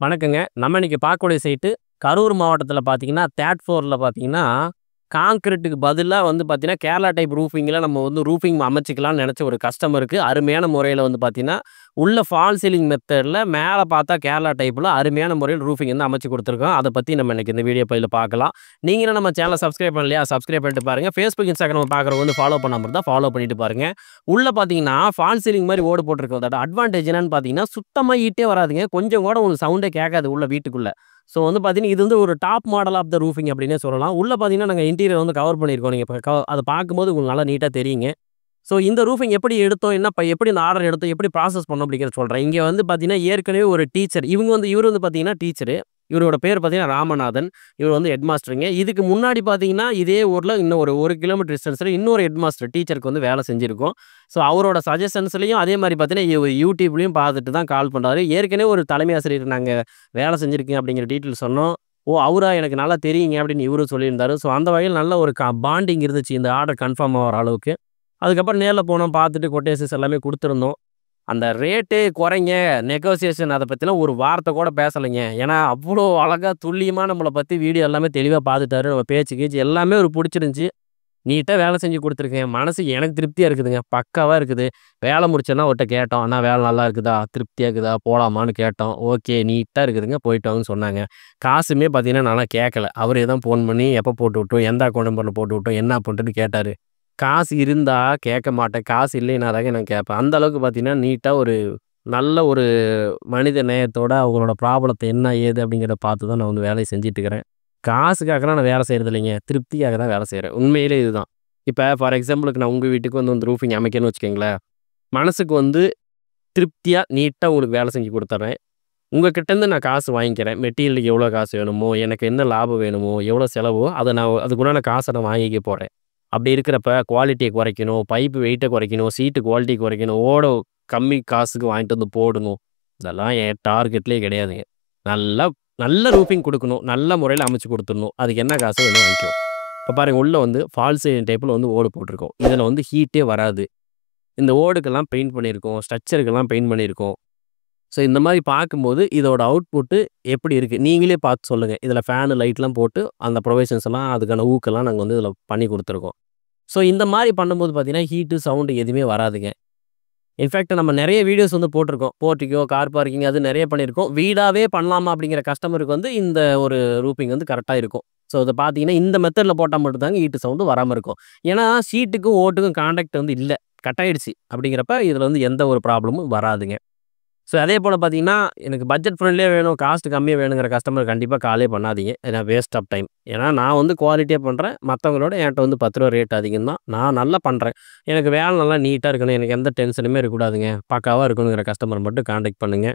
வணக்கங்க. நம்ம இன்னைக்கு பார்க்கக்கூடிய சைட்டு, கரூர் மாவட்டத்தில பார்த்தீங்கன்னா, 3 ஃப்ளோர்ல பார்த்தீங்கன்னா, கான்கிரீட்டுக்கு பதிலா வந்து பார்த்தீங்கன்னா, கேரளா டைப் ரூஃபிங்கில நம்ம வந்து ரூஃபிங் அமைச்சுக்கலாம்னு நெனச்ச ஒரு கஸ்டமருக்கு, அருமையான முறையில வந்து பார்த்தீங்கன்னா, உள்ள ஃபால் சீலிங் மெத்தட்ல மேல பார்த்தா கேரளா டைப்ல அருமையான முறையில ரூஃபிங் வந்து அமைச்சு குடுத்துருக்கோம். அத பத்தி நம்ம இன்னைக்கு இந்த வீடியோ பதிவுல பார்க்கலாம். நீங்க இன்னும் நம்ம சேனல சப்ஸ்கிரைப் பண்ணலையா? சப்ஸ்கிரைப் பண்ணிட்டு பாருங்க. Facebook, Instagram பார்க்குறவங்க வந்து ஃபாலோ பண்ணாம இருந்தா ஃபாலோ பண்ணிட்டு பாருங்க. உள்ள பார்த்தீங்கன்னா, ஃபால் சீலிங் மாரி ஓடு போட்டிருக்கிறதோட அட்வான்டேஜ் என்னன்னு பார்த்தீங்கன்னா, சுத்தமா ஹீட்டே வராதுங்க. கொஞ்சம் கூட உங்களுக்கு சவுண்டே கேட்காது உள்ள வீட்டுக்குள்ள. ஸோ வந்து பார்த்தீங்கன்னா, இது வந்து ஒரு top model of the roofing அப்டின்னே சொல்லலாம். உள்ள பார்த்தீங்கன்னா, நாங்க இன்டீரியர் வந்து கவர் பண்ணியிருக்கோம். நீங்க இப்ப அத பார்க்கும்போது உங்களுக்கு நல்லா நீட்டா தெரியுங்க. ஸோ இந்த ரூஃபிங் எப்படி எடுத்தோம்? எப்படி இந்த ஆர்டர் எடுத்தோம்? எப்படி ப்ராசஸ் பண்ணோம்? அப்படிங்கிறத சொல்றேன். இங்க வந்து பார்த்தீங்கன்னா, ஏற்கனவே ஒரு டீச்சர் இவரு வந்து பார்த்தீங்கன்னா டீச்சரு. இவரோட பேர் பார்த்தீங்கன்னா ராமநாதன். இவர் வந்து ஹெட் மாஸ்டருங்க. இதுக்கு முன்னாடி பார்த்தீங்கன்னா, இதே ஊர்ல இன்னும் ஒரு 1 கிலோமீட்டர் டிஸ்டன்ஸ்ல இன்னொரு ஹெட் மாஸ்டர் டீச்சருக்கு வந்து வேலை செஞ்சிருக்கோம். ஸோ அவரோட சஜஷன்ஸ்லயும் அதே மாரி பார்த்தீங்கன்னா, யூடியூப்லயும் பார்த்துட்டு தான் கால் பண்றாரு. ஏற்கனவே ஒரு தலைமை ஆசிரியர் நாங்க வேலை செஞ்சிருக்கேன் அப்படிங்கிற டீட்டெயில் சொன்னோம். "ஓ! அவரா? எனக்கு நல்லா தெரியுங்க" அப்படின்னு இவரும் சொல்லியிருந்தாரு. ஸோ அந்த வகையில நல்ல ஒரு பாண்டிங் இருந்துச்சு இந்த ஆர்டர் கன்ஃபார்ம் ஆகுற அளவுக்கு. அதுக்கப்புறம் நேர்ல போனோம். பார்த்துட்டு கொட்டேஷன்ஸ் எல்லாமே குடுத்துருந்தோம். அந்த ரேட்டு குறைங்க, நெகோசியேஷன் அத பத்திலாம் ஒரு வார்த்தை கூட பேசலைங்க. ஏன்னா, அவ்ளோ அழகா துல்லியமா நம்மள பத்தி வீடியோ எல்லாமே தெளிவா பார்த்துட்டாரு. நம்ம பேச்சு கீச்சு எல்லாமே அவருக்கு புடிச்சிருந்துச்சு. நீட்டா வேலை செஞ்சு குடுத்துருக்கேன். மனசுக்கு எனக்கு திருப்தியா இருக்குதுங்க. பக்காவா இருக்குது. வேலை முடிச்சோனே அவர்ட்ட கேட்டோம். "அண்ணா வேலை நல்லா இருக்குதா? திருப்தியா இருக்குதா? போலாமான்னு?" கேட்டோம். "ஓகே. நீட்டா இருக்குதுங்க. போயிட்டு வாங்கன்னு" சொன்னாங்க. காசுமே பார்த்தீங்கன்னா, நான்லாம் கேட்கல. அவரே தான் ஃபோன் பண்ணி எப்ப போட்டு விட்டோம்? எந்த அக்கவுண்ட் நம்பர்ல போட்டு விட்டோம்? என்ன அமௌண்ட்டுன்னு கேட்டாரு. காசு இருந்தா கேட்க மாட்டேன். காசு இல்லைனா தாங்க நான் கேட்பேன். அந்த அளவுக்கு பார்த்தீங்கன்னா, நீட்டா ஒரு நல்ல ஒரு மனித நேயத்தோட அவங்களோட ப்ராப்ளத்த என்ன, ஏது அப்படிங்கிறத பார்த்து தான் நான் வந்து வேலைய செஞ்சுட்டு இருக்கிறேன். காசுக்காகலாம் நான் வேலை செய்றது இல்லைங்க. திருப்திக்காக தான் வேலை செய்றேன். உண்மையிலே இதுதான். இப்ப ஃபார் எக்ஸாம்பிளுக்கு நான் உங்க வீட்டுக்கு வந்து ரூஃபிங் அமைக்கிறேன்னு வச்சுக்கங்களேன். மனசுக்கு வந்து திருப்தியா, நீட்டா உங்களுக்கு வேலை செஞ்சு குடுத்துர்றேன். உங்க கிட்டேருந்து நான் காசு வாங்கிக்கிறேன். மெட்டீரியலுக்கு எவ்வளோ காசு வேணுமோ, எனக்கு என்ன லாபம் வேணுமோ, எவ்வளோ செலவோ, அத நான் அதுக்குண்டான காச நான் வாங்கிக்க போறேன். அப்படி இருக்கிறப்ப குவாலிட்டிய குறைக்கணும், பைப் வெயிட்ட குறைக்கணும், சீட்டு குவாலிட்டி குறைக்கணும், ஓட கம்மி காசுக்கு வாங்கிட்டு வந்து போடணும். இதெல்லாம் என் டார்கெட்லயே கிடையாதுங்க. நல்லா நல்ல ரூஃபிங் குடுக்கணும். நல்ல முறையில அமைச்சு குடுத்துடணும். அதுக்கு என்ன காசோ வேணுமோ வாங்கிக்குவோம். இப்ப பாருங்க உள்ள வந்து ஃபால் சீலிங் டைப்ல வந்து ஓடு போட்டிருக்கோம். இதுல வந்து ஹீட்டே வராது. இந்த ஓடுக்கெல்லாம் பெயிண்ட் பண்ணியிருக்கோம். ஸ்ட்ரக்சருக்கெல்லாம் பெயிண்ட் பண்ணியிருக்கோம். ஸோ இந்த மாரி பார்க்கும்போது, இதோட அவுட்புட்டு எப்படி இருக்கு? நீங்களே பார்த்து சொல்லுங்க. இதில ஃபேனு, லைட்லாம் போட்டு அந்த ப்ரொவிஷன்ஸ் எல்லாம் அதுக்கான ஊக்கெல்லாம் நாங்க வந்து இதில பண்ணி குடுத்துருக்கோம். ஸோ இந்த மாரி பண்ணும்போது பார்த்தீங்கன்னா, ஹீட்டு, சவுண்டு எதுவுமே வராதுங்க. இன்ஃபாக்ட் நம்ம நெறைய வீடியோஸ் வந்து போட்டுருக்கோம். போர்டிகோ, கார் பார்க்கிங் அது நெறைய பண்ணியிருக்கோம். வீடாவே பண்ணலாமா அப்படிங்கிற கஸ்டமருக்கு வந்து இந்த ஒரு ரூஃபிங் வந்து கரெக்ட்டா இருக்கும். ஸோ இத பார்த்தீங்கன்னா, இந்த மெத்தட்ல போட்டா மட்டும் தாங்க ஹீட்டு, சவுண்டு வராம இருக்கும். ஏன்னா, ஷீட்டுக்கும், ஓட்டுக்கும் கான்டாக்ட் வந்து இல்ல. கட் ஆயிடுச்சு. அப்படிங்கிறப்ப இதில வந்து எந்த ஒரு ப்ராப்ளமும் வராதுங்க. ஸோ அதேபோல பார்த்தீங்கன்னா, எனக்கு பட்ஜெட் ஃப்ரெண்ட்லியா வேணும், காஸ்ட் கம்மியா வேணுங்கிற கஸ்டமர் கண்டிப்பா காலே பண்ணாதீங்க. ஏன்னா வேஸ்ட் ஆஃப் டைம். ஏன்னா நான் வந்து குவாலிட்டியா பண்றேன். மத்தவங்களோட என்ட்ட வந்து ரூ. 10 ரேட் அதிகம் தான். நான் நல்லா பண்றேன். எனக்கு வேலை நல்லா நீட்டா இருக்கணும். எனக்கு எந்த டென்ஷனுமே இருக்கக்கூடாதுங்க. பக்காவா இருக்கணுங்கிற கஸ்டமர் மட்டும் கான்டாக்ட் பண்ணுங்க.